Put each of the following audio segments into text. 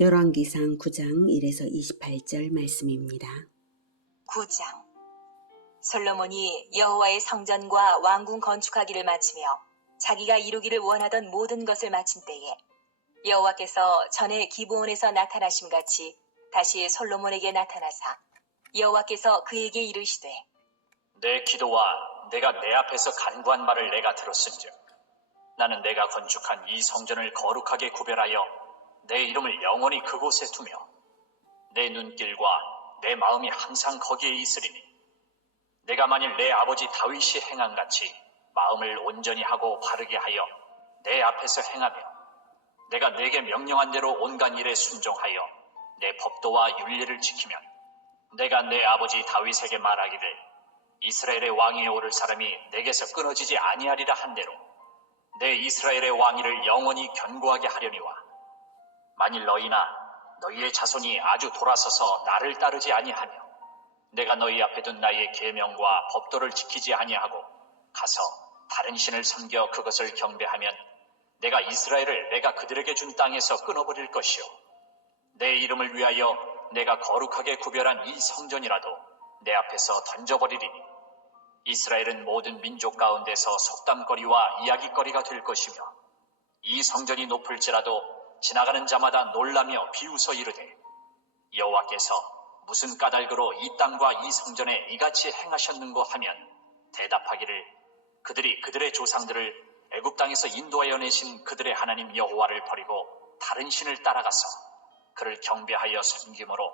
열왕기상 9장 1에서 28절 말씀입니다. 9장. 솔로몬이 여호와의 성전과 왕궁 건축하기를 마치며 자기가 이루기를 원하던 모든 것을 마친 때에 여호와께서 전에 기브온에서 나타나심 같이 다시 솔로몬에게 나타나사 여호와께서 그에게 이르시되 내 기도와 내가 내 앞에서 간구한 말을 내가 들었은즉 나는 내가 건축한 이 성전을 거룩하게 구별하여 내 이름을 영원히 그곳에 두며 내 눈길과 내 마음이 항상 거기에 있으리니 내가 만일 내 아버지 다윗이 행한같이 마음을 온전히 하고 바르게 하여 내 앞에서 행하며 내가 내게 명령한 대로 온갖 일에 순종하여 내 법도와 윤리를 지키면 내가 내 아버지 다윗에게 말하기를 이스라엘의 왕위에 오를 사람이 내게서 끊어지지 아니하리라 한대로 내 이스라엘의 왕위를 영원히 견고하게 하려니와 만일 너희나 너희의 자손이 아주 돌아서서 나를 따르지 아니하며 내가 너희 앞에 둔 나의 계명과 법도를 지키지 아니하고 가서 다른 신을 섬겨 그것을 경배하면 내가 이스라엘을 내가 그들에게 준 땅에서 끊어버릴 것이요 내 이름을 위하여 내가 거룩하게 구별한 이 성전이라도 내 앞에서 던져버리리니 이스라엘은 모든 민족 가운데서 속담거리와 이야기거리가 될 것이며 이 성전이 높을지라도 지나가는 자마다 놀라며 비웃어 이르되 여호와께서 무슨 까닭으로 이 땅과 이 성전에 이같이 행하셨는고 하면 대답하기를 그들이 그들의 조상들을 애굽 땅에서 인도하여 내신 그들의 하나님 여호와를 버리고 다른 신을 따라가서 그를 경배하여 섬김으로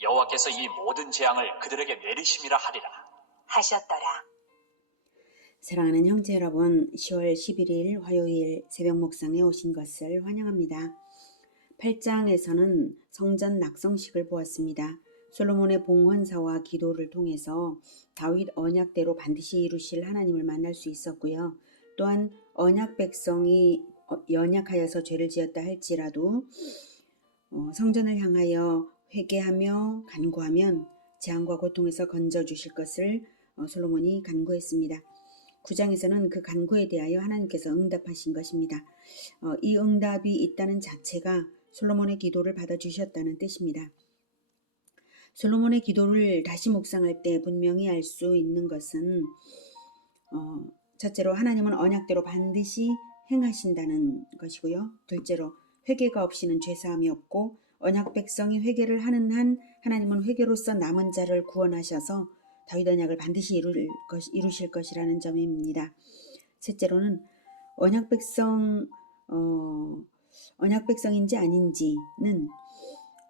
여호와께서 이 모든 재앙을 그들에게 내리심이라 하리라 하셨더라. 사랑하는 형제 여러분, 10월 11일 화요일 새벽 목상에 오신 것을 환영합니다. 8장에서는 성전 낙성식을 보았습니다. 솔로몬의 봉헌사와 기도를 통해서 다윗 언약대로 반드시 이루실 하나님을 만날 수 있었고요. 또한 언약 백성이 연약하여서 죄를 지었다 할지라도 성전을 향하여 회개하며 간구하면 재앙과 고통에서 건져주실 것을 솔로몬이 간구했습니다. 9장에서는 그 간구에 대하여 하나님께서 응답하신 것입니다. 이 응답이 있다는 자체가 솔로몬의 기도를 받아주셨다는 뜻입니다. 솔로몬의 기도를 다시 묵상할 때 분명히 알 수 있는 것은 첫째로 하나님은 언약대로 반드시 행하신다는 것이고요. 둘째로 회개가 없이는 죄사함이 없고 언약 백성이 회개를 하는 한 하나님은 회개로서 남은 자를 구원하셔서 다윗 언약을 반드시 이루실 것이라는 점입니다. 셋째로는 언약 백성인지 아닌지는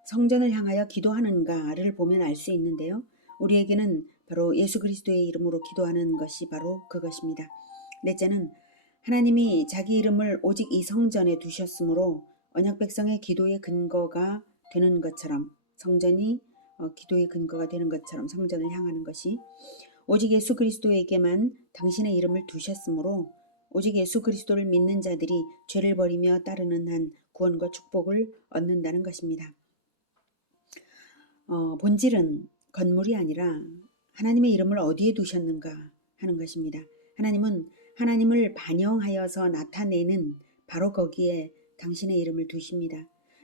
성전을 향하여 기도하는가를 보면 알 수 있는데요. 우리에게는 바로 예수 그리스도의 이름으로 기도하는 것이 바로 그것입니다. 넷째는 하나님이 자기 이름을 오직 이 성전에 두셨으므로 언약 백성의 기도의 근거가 되는 것처럼 성전이 기도의 근거가 되는 것처럼 성전을 향하는 것이 오직 예수 그리스도에게만 당신의 이름을 두셨으므로 오직 예수 그리스도를 믿는 자들이 죄를 버리며 따르는 한 구원과 축복을 얻는다는 것입니다. 본질은 건물이 아니라 하나님의 이름을 어디에 두셨는가 하는 것입니다. 하나님은 하나님을 반영하여서 나타내는 바로 거기에 당신의 이름을 두십니다.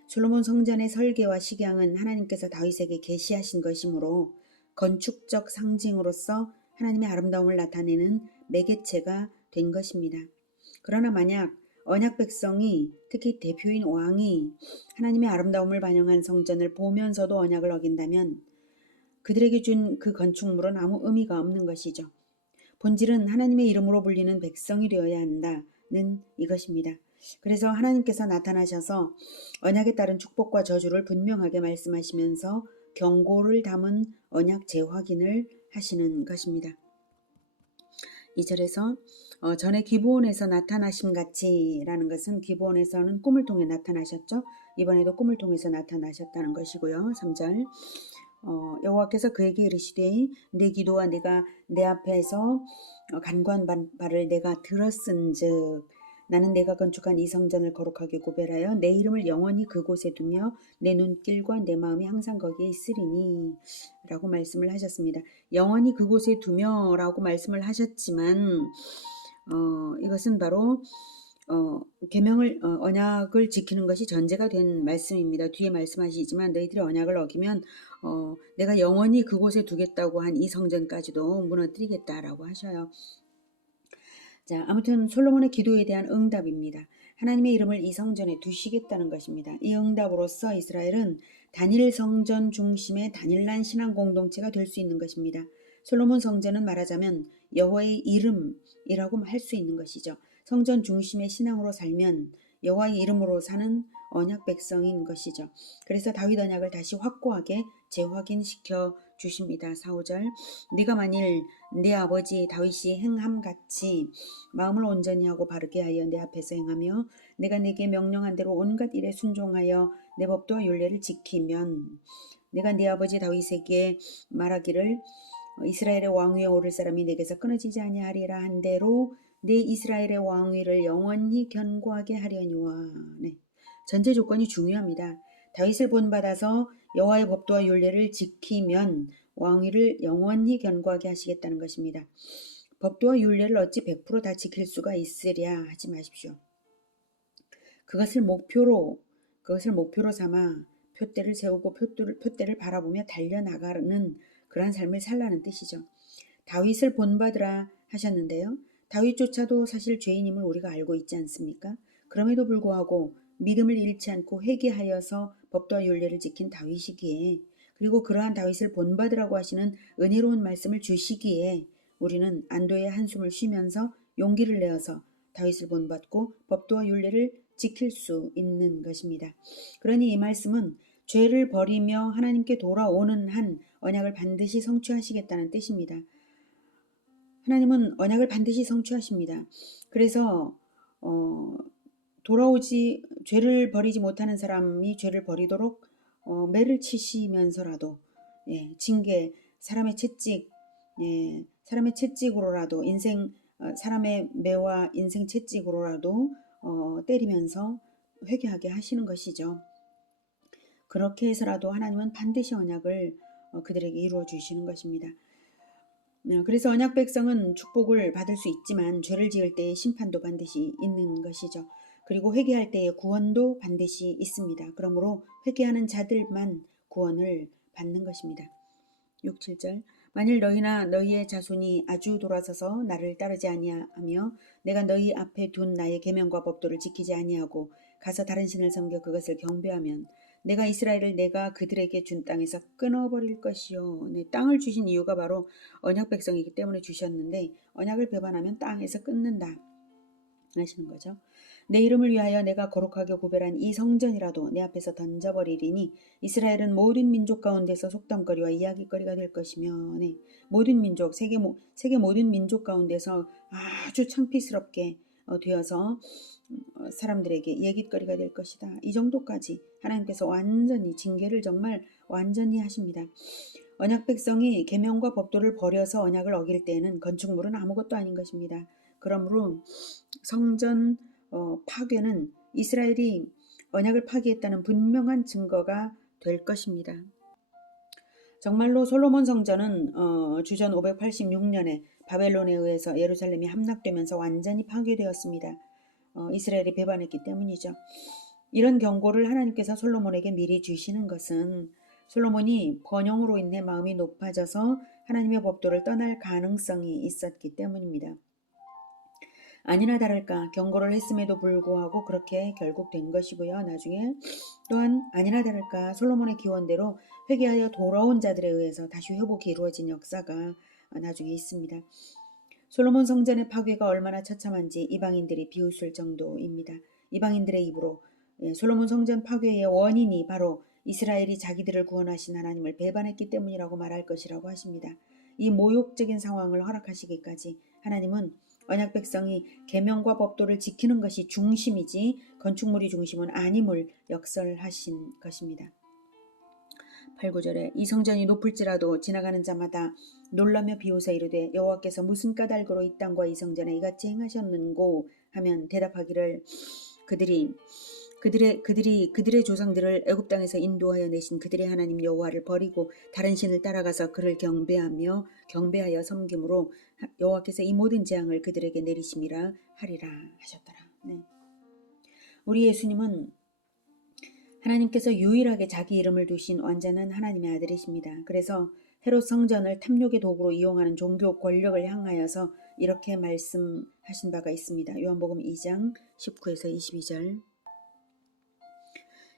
솔로몬 성전의 설계와 식양은 하나님께서 다윗에게 계시하신 것이므로 건축적 상징으로서 하나님의 아름다움을 나타내는 매개체가 된 것입니다. 그러나 만약 언약 백성이 특히 대표인 왕이 하나님의 아름다움을 반영한 성전을 보면서도 언약을 어긴다면 그들에게 준 그 건축물은 아무 의미가 없는 것이죠. 본질은 하나님의 이름으로 불리는 백성이 되어야 한다는 이것입니다. 그래서 하나님께서 나타나셔서 언약에 따른 축복과 저주를 분명하게 말씀하시면서 경고를 담은 언약 재확인을 하시는 것입니다. 2절에서 전에 기브온에서 나타나심 같이라는 것은 기브온에서는 꿈을 통해 나타나셨죠. 이번에도 꿈을 통해서 나타나셨다는 것이고요. 3절 여호와께서 그에게 이르시되 내 기도와 내가 내 앞에서 간구한 바를 내가 들었은즉 나는 내가 건축한 이 성전을 거룩하게 구별하여 내 이름을 영원히 그곳에 두며 내 눈길과 내 마음이 항상 거기에 있으리니 라고 말씀을 하셨습니다. 영원히 그곳에 두며 라고 말씀을 하셨지만 이것은 바로 계명을 언약을 지키는 것이 전제가 된 말씀입니다. 뒤에 말씀하시지만 너희들이 언약을 어기면 내가 영원히 그곳에 두겠다고 한 이 성전까지도 무너뜨리겠다라고 하셔요. 자, 아무튼 솔로몬의 기도에 대한 응답입니다. 하나님의 이름을 이 성전에 두시겠다는 것입니다. 이 응답으로써 이스라엘은 단일 성전 중심의 단일난 신앙 공동체가 될 수 있는 것입니다. 솔로몬 성전은 말하자면 여호와의 이름이라고 할 수 있는 것이죠. 성전 중심의 신앙으로 살면 여호와의 이름으로 사는 언약 백성인 것이죠. 그래서 다윗 언약을 다시 확고하게 재확인시켜 주십니다. 4, 5절 네가 만일 내 아버지 다윗이 행함같이 마음을 온전히 하고 바르게 하여 내 앞에서 행하며 내가 네게 명령한 대로 온갖 일에 순종하여 내 법도와 율례를 지키면 내가 네 아버지 다윗에게 말하기를 이스라엘의 왕위에 오를 사람이 내게서 끊어지지 아니하리라 한 대로 내 이스라엘의 왕위를 영원히 견고하게 하려니와. 네. 전제 조건이 중요합니다. 다윗을 본받아서 여호와의 법도와 율례를 지키면 왕위를 영원히 견고하게 하시겠다는 것입니다. 법도와 율례를 어찌 100% 다 지킬 수가 있으랴 하지 마십시오. 그것을 목표로 삼아 표대를 세우고 표대를 바라보며 달려나가는 그러한 삶을 살라는 뜻이죠. 다윗을 본받으라 하셨는데요. 다윗조차도 사실 죄인임을 우리가 알고 있지 않습니까? 그럼에도 불구하고 믿음을 잃지 않고 회개하여서 법도와 율례를 지킨 다윗이기에 그리고 그러한 다윗을 본받으라고 하시는 은혜로운 말씀을 주시기에 우리는 안도의 한숨을 쉬면서 용기를 내어서 다윗을 본받고 법도와 율례를 지킬 수 있는 것입니다. 그러니 이 말씀은 죄를 버리며 하나님께 돌아오는 한 언약을 반드시 성취하시겠다는 뜻입니다. 하나님은 언약을 반드시 성취하십니다. 그래서 죄를 버리지 못하는 사람이 죄를 버리도록 매를 치시면서라도 징계, 사람의 채찍으로라도 사람의 매와 인생 채찍으로라도 때리면서 회개하게 하시는 것이죠. 그렇게 해서라도 하나님은 반드시 언약을 그들에게 이루어 주시는 것입니다. 그래서 언약 백성은 축복을 받을 수 있지만 죄를 지을 때의 심판도 반드시 있는 것이죠. 그리고 회개할 때의 구원도 반드시 있습니다. 그러므로 회개하는 자들만 구원을 받는 것입니다. 6, 7절 만일 너희나 너희의 자손이 아주 돌아서서 나를 따르지 아니하며 내가 너희 앞에 둔 나의 계명과 법도를 지키지 아니하고 가서 다른 신을 섬겨 그것을 경배하면 내가 이스라엘을 내가 그들에게 준 땅에서 끊어버릴 것이요. 네, 땅을 주신 이유가 바로 언약 백성이기 때문에 주셨는데 언약을 배반하면 땅에서 끊는다 하시는 거죠. 내 이름을 위하여 내가 거룩하게 구별한 이 성전이라도 내 앞에서 던져버리리니 이스라엘은 모든 민족 가운데서 속담거리와 이야기거리가 될 것이며 모든 민족, 세계 모든 민족 가운데서 아주 창피스럽게 되어서 사람들에게 얘기거리가 될 것이다. 이 정도까지 하나님께서 완전히 징계를 정말 완전히 하십니다. 언약 백성이 계명과 법도를 버려서 언약을 어길 때에는 건축물은 아무것도 아닌 것입니다. 그러므로 성전 파괴는 이스라엘이 언약을 파괴했다는 분명한 증거가 될 것입니다. 정말로 솔로몬 성전은 주전 586년에 바벨론에 의해서 예루살렘이 함락되면서 완전히 파괴되었습니다. 이스라엘이 배반했기 때문이죠. 이런 경고를 하나님께서 솔로몬에게 미리 주시는 것은 솔로몬이 번영으로 인해 마음이 높아져서 하나님의 법도를 떠날 가능성이 있었기 때문입니다. 아니나 다를까 경고를 했음에도 불구하고 그렇게 결국 된 것이고요. 나중에 또한 아니나 다를까 솔로몬의 기원대로 회개하여 돌아온 자들에 의해서 다시 회복이 이루어진 역사가 나중에 있습니다. 솔로몬 성전의 파괴가 얼마나 처참한지 이방인들이 비웃을 정도입니다. 이방인들의 입으로 솔로몬 성전 파괴의 원인이 바로 이스라엘이 자기들을 구원하신 하나님을 배반했기 때문이라고 말할 것이라고 하십니다. 이 모욕적인 상황을 허락하시기까지 하나님은 언약 백성이 계명과 법도를 지키는 것이 중심이지 건축물이 중심은 아님을 역설하신 것입니다. 8, 9절에 이 성전이 높을지라도 지나가는 자마다 놀라며 비웃어 이르되 여호와께서 무슨 까닭으로 이 땅과 이 성전에 이같이 행하셨는고 하면 대답하기를 그들의 조상들을 애굽 땅에서 인도하여 내신 그들의 하나님 여호와를 버리고 다른 신을 따라가서 그를 경배하여 섬김으로 여호와께서 이 모든 재앙을 그들에게 내리심이라 하리라 하셨더라. 네. 우리 예수님은 하나님께서 유일하게 자기 이름을 두신 완전한 하나님의 아들이십니다. 그래서 헤롯 성전을 탐욕의 도구로 이용하는 종교 권력을 향하여서 이렇게 말씀하신 바가 있습니다. 요한복음 2장 19에서 22절.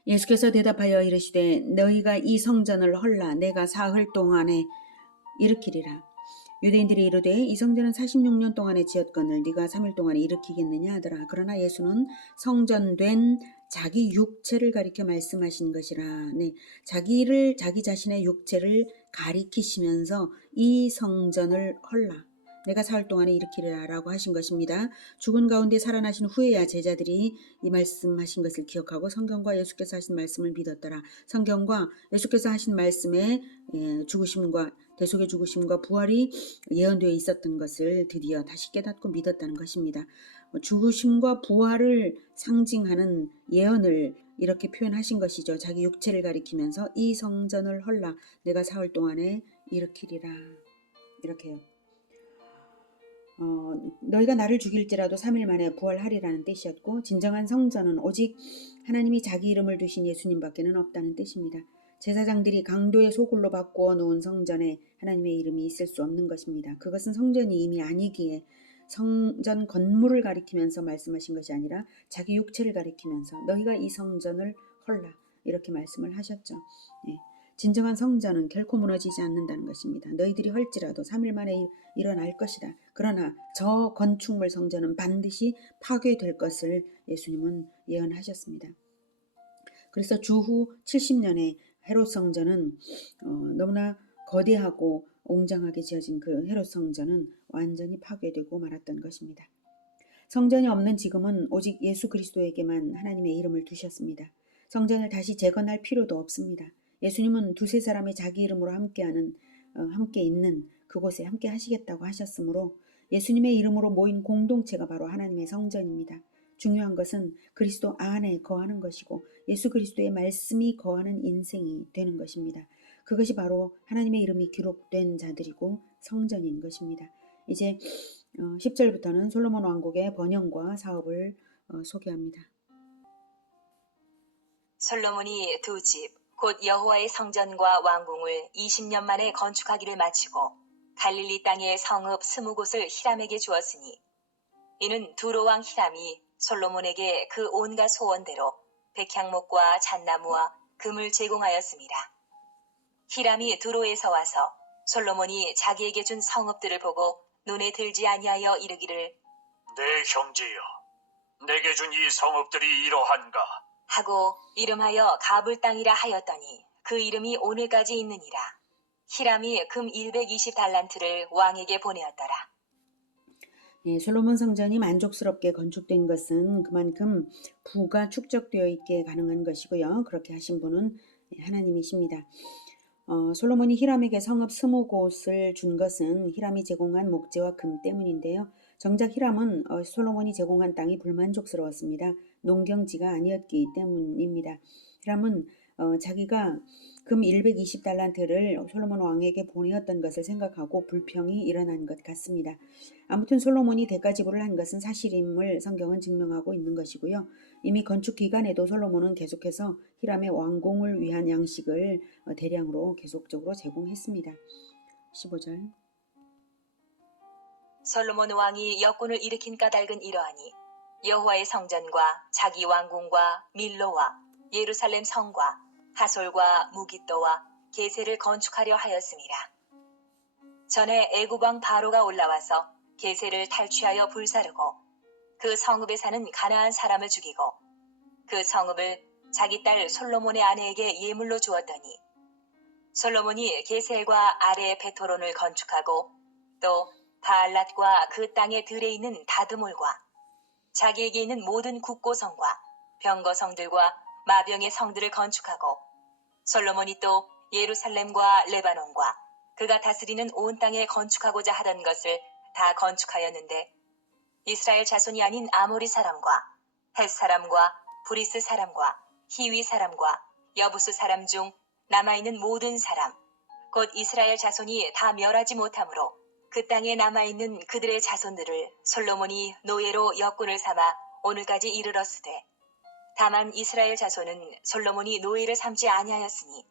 예수께서 대답하여 이르시되 너희가 이 성전을 헐라 내가 사흘 동안에 일으키리라. 유대인들이 이르되 이 성전은 46년 동안에 지었거늘 네가 3일 동안에 일으키겠느냐 하더라. 그러나 예수는 성전된 자기 육체를 가리켜 말씀하신 것이라. 네, 자기 자신의 육체를 가리키시면서 이 성전을 헐라 내가 사흘 동안에 일으키리라 라고 하신 것입니다. 죽은 가운데 살아나신 후에야 제자들이 이 말씀하신 것을 기억하고 성경과 예수께서 하신 말씀을 믿었더라. 성경과 예수께서 하신 말씀에 죽으심과 대속의 죽으심과 부활이 예언되어 있었던 것을 드디어 다시 깨닫고 믿었다는 것입니다. 죽으심과 부활을 상징하는 예언을 이렇게 표현하신 것이죠. 자기 육체를 가리키면서 이 성전을 헐라 내가 사흘 동안에 일으키리라. 이렇게요. 너희가 나를 죽일지라도 3일 만에 부활하리라는 뜻이었고 진정한 성전은 오직 하나님이 자기 이름을 두신 예수님밖에는 없다는 뜻입니다. 제사장들이 강도의 소굴로 바꾸어 놓은 성전에 하나님의 이름이 있을 수 없는 것입니다. 그것은 성전이 이미 아니기에 성전 건물을 가리키면서 말씀하신 것이 아니라 자기 육체를 가리키면서 너희가 이 성전을 헐라 이렇게 말씀을 하셨죠. 네. 진정한 성전은 결코 무너지지 않는다는 것입니다. 너희들이 헐지라도 3일 만에 일어날 것이다. 그러나 저 건축물 성전은 반드시 파괴될 것을 예수님은 예언하셨습니다. 그래서 주후 70년에 헤롯 성전은 너무나 거대하고 웅장하게 지어진 그 헤롯 성전은 완전히 파괴되고 말았던 것입니다. 성전이 없는 지금은 오직 예수 그리스도에게만 하나님의 이름을 두셨습니다. 성전을 다시 재건할 필요도 없습니다. 예수님은 두세 사람이 자기 이름으로 함께 있는 그곳에 함께 하시겠다고 하셨으므로 예수님의 이름으로 모인 공동체가 바로 하나님의 성전입니다. 중요한 것은 그리스도 안에 거하는 것이고 예수 그리스도의 말씀이 거하는 인생이 되는 것입니다. 그것이 바로 하나님의 이름이 기록된 자들이고 성전인 것입니다. 이제 10절부터는 솔로몬 왕국의 번영과 사업을 소개합니다. 솔로몬이 두 집, 곧 여호와의 성전과 왕궁을 20년 만에 건축하기를 마치고 갈릴리 땅의 성읍 20곳을 히람에게 주었으니 이는 두로 왕 히람이 솔로몬에게 그 온갖 소원대로 백향목과 잣나무와 금을 제공하였습니다. 히람이 두로에서 와서 솔로몬이 자기에게 준 성읍들을 보고 눈에 들지 아니하여 이르기를 내 형제여, 내게 준 이 성읍들이 이러한가? 하고 이름하여 가불 땅이라 하였더니 그 이름이 오늘까지 있느니라. 히람이 금 120달란트를 왕에게 보내었더라. 예, 솔로몬 성전이 만족스럽게 건축된 것은 그만큼 부가 축적되어 있게 가능한 것이고요. 그렇게 하신 분은 하나님이십니다. 솔로몬이 히람에게 성읍 20곳을 준 것은 히람이 제공한 목재와 금 때문인데요. 정작 히람은 솔로몬이 제공한 땅이 불만족스러웠습니다. 농경지가 아니었기 때문입니다. 히람은 자기가 금 120달란트를 솔로몬 왕에게 보내었던 것을 생각하고 불평이 일어난 것 같습니다. 아무튼 솔로몬이 대가 지불을 한 것은 사실임을 성경은 증명하고 있는 것이고요. 이미 건축 기간에도 솔로몬은 계속해서 히람의 왕궁을 위한 양식을 대량으로 계속적으로 제공했습니다. 15절. 솔로몬 왕이 역군을 일으킨 까닭은 이러하니 여호와의 성전과 자기 왕궁과 밀로와 예루살렘 성과 하솔과 무깃도와 게세를 건축하려 하였습니다. 전에 애굽 왕 바로가 올라와서 게세를 탈취하여 불사르고 그 성읍에 사는 가나안 사람을 죽이고 그 성읍을 자기 딸 솔로몬의 아내에게 예물로 주었더니 솔로몬이 게셀과 아래 베토론을 건축하고 또 바알랏과 그 땅의 들에 있는 다드몰과 자기에게 있는 모든 국고성과 병거성들과 마병의 성들을 건축하고 솔로몬이 또 예루살렘과 레바논과 그가 다스리는 온 땅에 건축하고자 하던 것을 다 건축하였는데 이스라엘 자손이 아닌 아모리 사람과 헷 사람과 브리스 사람과 히위 사람과 여부스 사람 중 남아있는 모든 사람 곧 이스라엘 자손이 다 멸하지 못하므로 그 땅에 남아있는 그들의 자손들을 솔로몬이 노예로 역군을 삼아 오늘까지 이르렀으되 다만 이스라엘 자손은 솔로몬이 노예를 삼지 아니하였으니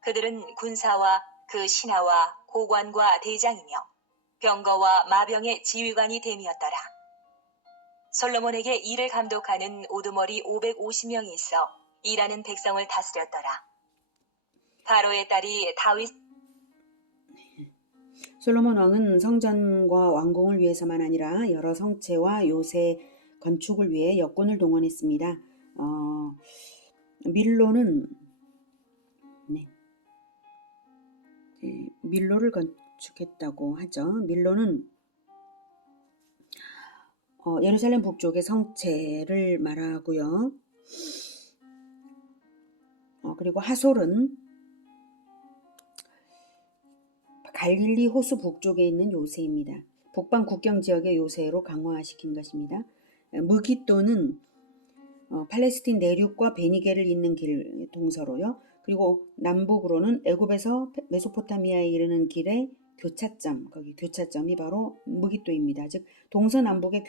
그들은 군사와 그 신하와 고관과 대장이며 병거와 마병의 지휘관이 됨이었더라. 솔로몬에게 일을 감독하는 오두머리 550명이 있어 일하는 백성을 다스렸더라. 바로의 딸이 다윗 솔로몬 왕은 성전과 왕궁을 위해서만 아니라 여러 성체와 요새 건축을 위해 역군을 동원했습니다. 밀로는 밀로를 건축했다고 하죠. 밀로는 예루살렘 북쪽의 성체를 말하고요. 그리고 하솔은 갈릴리 호수 북쪽에 있는 요새입니다. 북방 국경 지역의 요새로 강화시킨 것입니다. 무기또는 팔레스틴 내륙과 베니게를 잇는 길 동서로요. 그리고 남북으로는 애굽에서 메소포타미아에 이르는 길의 교차점, 거기 교차점이 바로 무기또입니다. 즉 동서남북의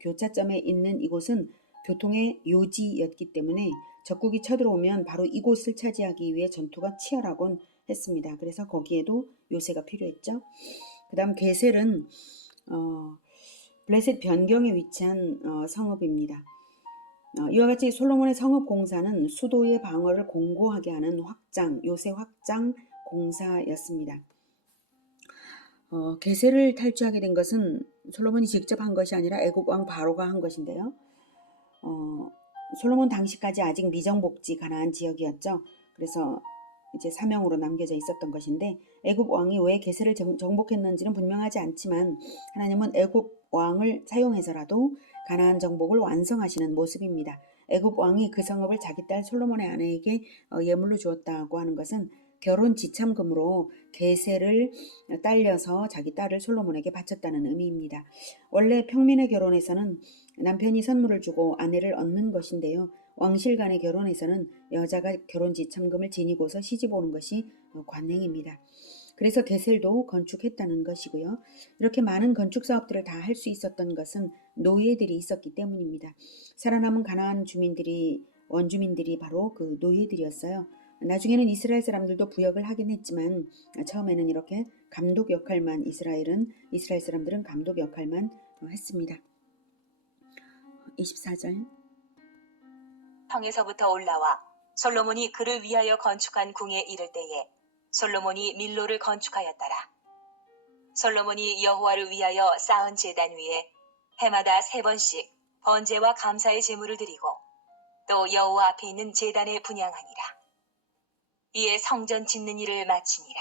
교차점에 있는 이곳은 교통의 요지였기 때문에 적국이 쳐들어오면 바로 이곳을 차지하기 위해 전투가 치열하곤 했습니다. 그래서 거기에도 요새가 필요했죠. 그 다음 게셀은 블레셋 변경에 위치한 성읍입니다. 이와 같이 솔로몬의 성읍 공사는 수도의 방어를 공고하게 하는 요새 확장 공사였습니다. 게셀을 탈취하게 된 것은 솔로몬이 직접 한 것이 아니라 애굽 왕 바로가 한 것인데요. 솔로몬 당시까지 아직 미정복지 가나안 지역이었죠. 그래서 이제 사명으로 남겨져 있었던 것인데 애굽 왕이 왜 게셀을 정복했는지는 분명하지 않지만 하나님은 애굽 왕을 사용해서라도 가나안 정복을 완성하시는 모습입니다. 애굽 왕이 그 성읍을 자기 딸 솔로몬의 아내에게 예물로 주었다고 하는 것은 결혼 지참금으로 게셀을 딸려서 자기 딸을 솔로몬에게 바쳤다는 의미입니다. 원래 평민의 결혼에서는 남편이 선물을 주고 아내를 얻는 것인데요. 왕실 간의 결혼에서는 여자가 결혼 지참금을 지니고서 시집 오는 것이 관행입니다. 그래서 게셀도 건축했다는 것이고요. 이렇게 많은 건축 사업들을 다 할 수 있었던 것은 노예들이 있었기 때문입니다. 살아남은 가나안 원주민들이 바로 그 노예들이었어요. 나중에는 이스라엘 사람들도 부역을 하긴 했지만 처음에는 이렇게 감독 역할만 이스라엘 사람들은 감독 역할만 했습니다. 24절 성에서부터 올라와 솔로몬이 그를 위하여 건축한 궁에 이를 때에 솔로몬이 밀로를 건축하였더라. 솔로몬이 여호와를 위하여 쌓은 제단 위에 해마다 3번씩 번제와 감사의 제물을 드리고 또 여호와 앞에 있는 제단에 분향하니라. 이에 성전 짓는 일을 마치니라.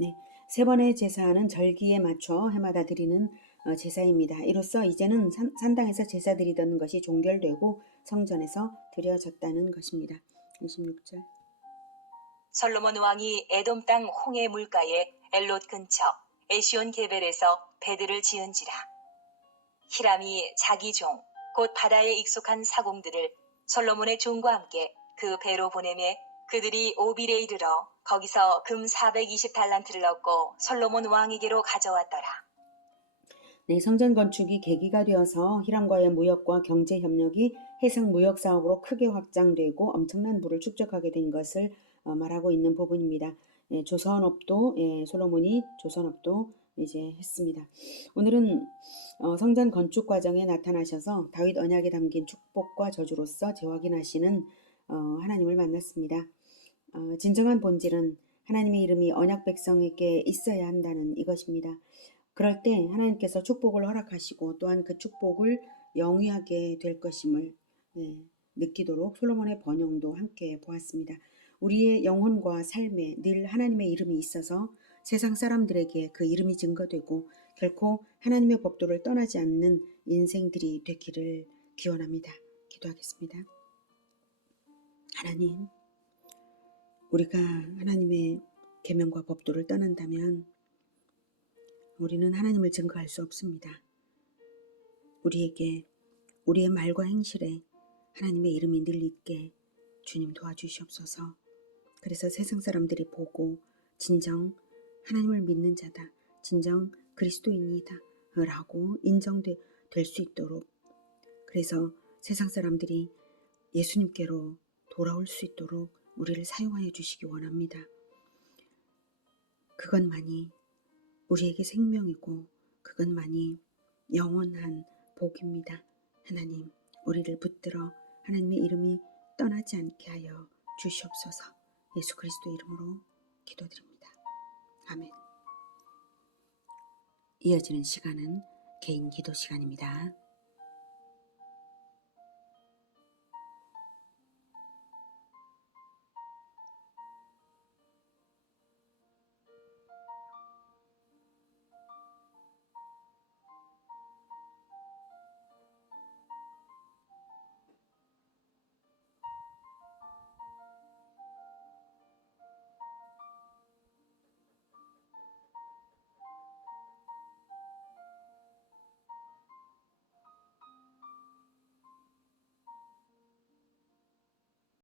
네, 3번의 제사는 절기에 맞춰 해마다 드리는 제사입니다. 이로써 이제는 산당에서 제사 드리던 것이 종결되고 성전에서 드려졌다는 것입니다. 26절 솔로몬 왕이 에돔 땅 홍해 물가에 엘롯 근처 에시온 게벨에서 배들을 지은지라. 히람이 자기 종 곧 바다에 익숙한 사공들을 솔로몬의 종과 함께 그 배로 보내매 그들이 오빌에 이르러 거기서 금 420달란트를 얻고 솔로몬 왕에게로 가져왔더라. 네, 성전 건축이 계기가 되어서 히람과의 무역과 경제 협력이 해상 무역 사업으로 크게 확장되고 엄청난 부를 축적하게 된 것을 말하고 있는 부분입니다. 조선업도 솔로몬이 조선업도 이제 했습니다. 오늘은 성전 건축 과정에 나타나셔서 다윗 언약에 담긴 축복과 저주로서 재확인하시는 하나님을 만났습니다. 진정한 본질은 하나님의 이름이 언약 백성에게 있어야 한다는 이것입니다. 그럴 때 하나님께서 축복을 허락하시고 또한 그 축복을 영위하게 될 것임을 느끼도록 솔로몬의 번영도 함께 보았습니다. 우리의 영혼과 삶에 늘 하나님의 이름이 있어서 세상 사람들에게 그 이름이 증거되고 결코 하나님의 법도를 떠나지 않는 인생들이 되기를 기원합니다. 기도하겠습니다. 하나님, 우리가 하나님의 계명과 법도를 떠난다면 우리는 하나님을 증거할 수 없습니다. 우리에게 우리의 말과 행실에 하나님의 이름이 늘 있게 주님 도와주시옵소서. 그래서 세상 사람들이 보고 진정 하나님을 믿는 자다, 진정 그리스도인이다 라고 인정될 수 있도록, 그래서 세상 사람들이 예수님께로 돌아올 수 있도록 우리를 사용하여 주시기 원합니다. 그것만이 우리에게 생명이고 그것만이 영원한 복입니다. 하나님, 우리를 붙들어 하나님의 이름이 떠나지 않게 하여 주시옵소서. 예수 그리스도 이름으로 기도드립니다. 아멘. 이어지는 시간은 개인 기도 시간입니다.